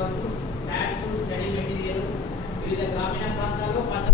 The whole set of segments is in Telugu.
కావచ్చు ప్యాడ్స్ స్టడీ మెటీరియల్ వివిధ గ్రామీణ ప్రాంతాల్లో పంట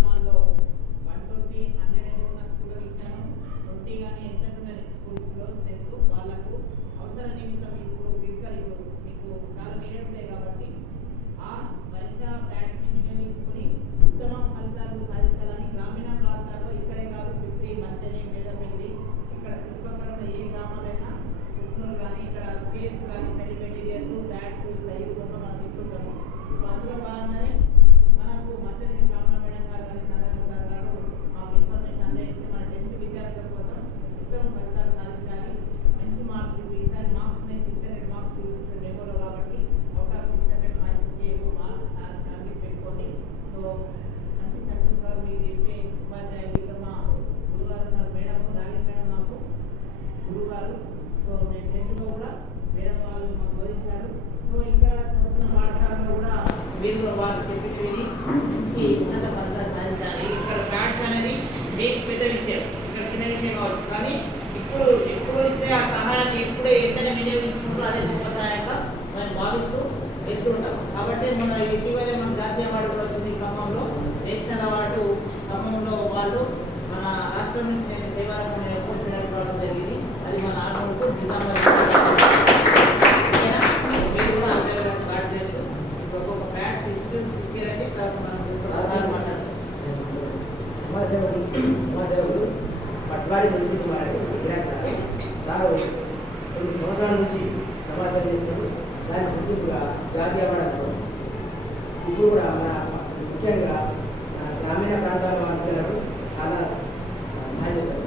మీరు వాళ్ళు వారు చెప్పేది ఉన్నత ఫలితాలు సాధించాలి. ఇక్కడ ప్యాట్స్ అనేది మీకు పెద్ద విషయం. ఇక్కడ చిన్న విషయం కావచ్చు. కానీ ఇప్పుడు ఎప్పుడు ఇస్తే ఆ సహాయాన్ని ఎప్పుడే ఎక్కడ వినియోగించుకుంటూ అదే గొప్ప సహాయంగా మనం భావిస్తూ వెళ్తుంటాం కాబట్టి మన ఇటీవలే మన జాతీయ అవార్డు కూడా వచ్చింది ఖమ్మంలో. నేషనల్ అవార్డు ఖమ్మంలో వాళ్ళు మన రాష్ట్రం నుంచి నేను సేవాలకు నేను ఎప్పుడు చేయడానికి జరిగింది. అది మన ఆర్మూర్కు నిజామాబాద్ సమాజసేవకులు సమాజసేవకులు పట్వారి పరిస్థితి వారి విలేకరు సారు కొన్ని సంవత్సరాల నుంచి సమాజం చేస్తున్నారు దాని గుర్తింపుగా జాతీయ అవార్డు ఇప్పుడు కూడా మన ముఖ్యంగా మన గ్రామీణ ప్రాంతాల వారి పిల్లలకు చాలా సహాయం చేస్తారు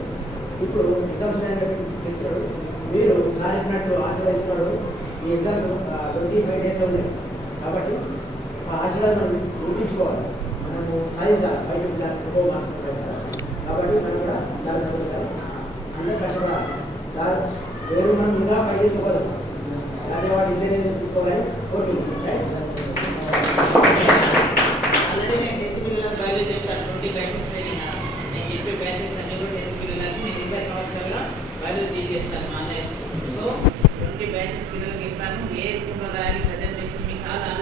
ఇప్పుడు ఎగ్జామ్స్ చేస్తున్నాడు మీరు సాధించినట్టు ఆశీర్వదిస్తున్నాడు ఈ ఎగ్జామ్స్ ట్వంటీ ఫైవ్ డేస్ ఉన్నాయి. కాబట్టి ఆశలను రూపించుకోవాలి. మనము సాధించాలి. బయట ఎక్కువ మార్క్స్ కాబట్టి మనం కూడా చాలా చదువుకోవాలి అందరూ కష్టపడాలి. సార్ వేరు మనం ఇంకా పై చేసుకోగలం అలాగే వాటి ఇంజనీరింగ్ చూసుకోవాలని కోరుకుంటున్నాం బ్యాచెస్ అన్ని కూడా టెన్త్ పిల్లలకి నేను ఇరవై సంవత్సరాల్లో బయలు తీసేస్తాను మా అన్నయ్య